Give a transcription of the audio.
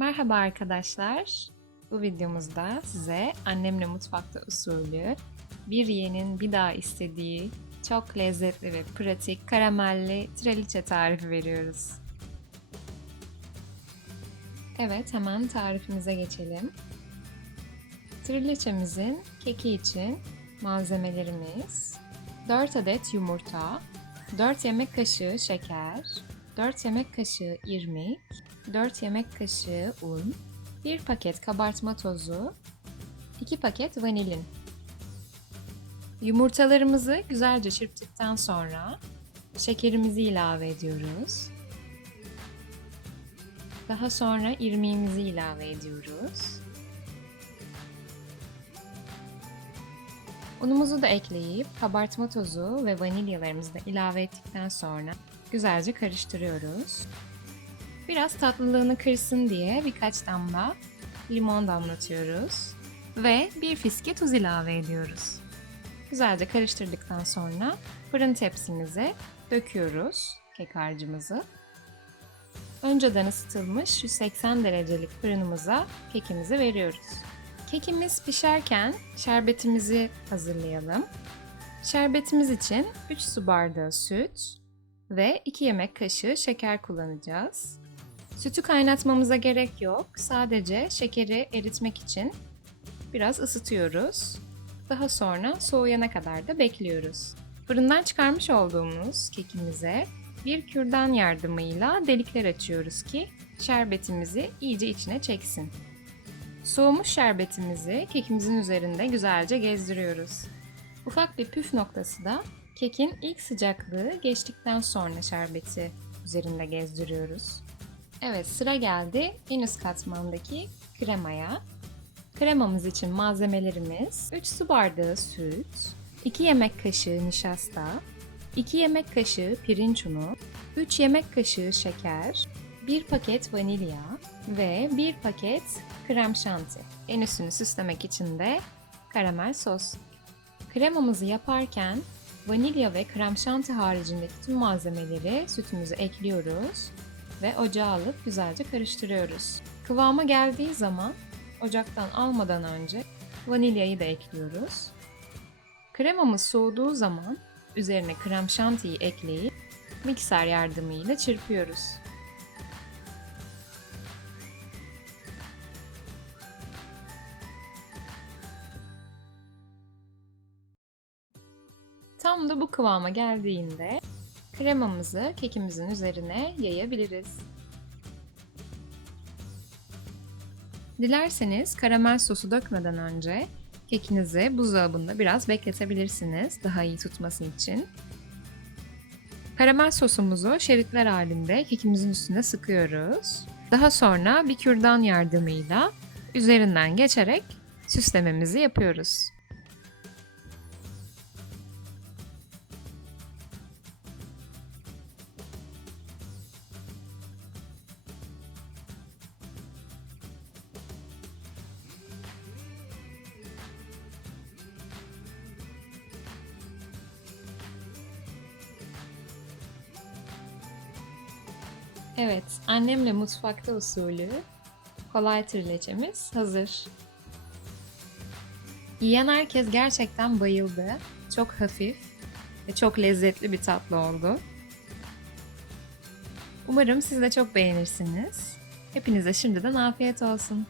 Merhaba arkadaşlar. Bu videomuzda size annemle mutfakta usulü bir yeğenin bir daha istediği çok lezzetli ve pratik karamelli traliçe tarifi veriyoruz. Evet hemen tarifimize geçelim. Triliçemizin keki için malzemelerimiz 4 adet yumurta, 4 yemek kaşığı şeker, 4 yemek kaşığı irmik, 4 yemek kaşığı un, 1 paket kabartma tozu, 2 paket vanilin. Yumurtalarımızı güzelce çırptıktan sonra şekerimizi ilave ediyoruz. Daha sonra irmiğimizi ilave ediyoruz. Unumuzu da ekleyip kabartma tozu ve vanilyalarımızı da ilave ettikten sonra güzelce karıştırıyoruz. Biraz tatlılığını kırsın diye birkaç damla limon damlatıyoruz ve bir fiske tuz ilave ediyoruz. Güzelce karıştırdıktan sonra fırın tepsimize döküyoruz kek harcımızı. Önceden ısıtılmış 180 derecelik fırınımıza kekimizi veriyoruz. Kekimiz pişerken şerbetimizi hazırlayalım. Şerbetimiz için 3 su bardağı süt ve 2 yemek kaşığı şeker kullanacağız. Sütü kaynatmamıza gerek yok. Sadece şekeri eritmek için biraz ısıtıyoruz. Daha sonra soğuyana kadar da bekliyoruz. Fırından çıkarmış olduğumuz kekimize bir kürdan yardımıyla delikler açıyoruz ki şerbetimizi iyice içine çeksin. Soğumuş şerbetimizi kekimizin üzerinde güzelce gezdiriyoruz. Ufak bir püf noktası da kekin ilk sıcaklığı geçtikten sonra şerbeti üzerinde gezdiriyoruz. Evet sıra geldi en üst katmandaki kremaya. Kremamız için malzemelerimiz 3 su bardağı süt, 2 yemek kaşığı nişasta, 2 yemek kaşığı pirinç unu, 3 yemek kaşığı şeker, 1 paket vanilya ve 1 paket krem şanti. En üstünü süslemek için de karamel sos. Kremamızı yaparken vanilya ve krem şanti haricindeki tüm malzemeleri sütümüze ekliyoruz ve ocağa alıp güzelce karıştırıyoruz. Kıvama geldiği zaman ocaktan almadan önce vanilyayı da ekliyoruz. Kremamız soğuduğu zaman üzerine krem şantiyi ekleyip mikser yardımıyla çırpıyoruz. Tam da bu kıvama geldiğinde kremamızı kekimizin üzerine yayabiliriz. Dilerseniz karamel sosu dökmeden önce kekinizi buzdolabında biraz bekletebilirsiniz daha iyi tutması için. Karamel sosumuzu şeritler halinde kekimizin üstüne sıkıyoruz. Daha sonra bir kürdan yardımıyla üzerinden geçerek süslememizi yapıyoruz. Evet, annemle mutfakta usulü kolay trileçemiz hazır. Yiyen herkes gerçekten bayıldı. Çok hafif ve çok lezzetli bir tatlı oldu. Umarım siz de çok beğenirsiniz. Hepinize şimdiden afiyet olsun.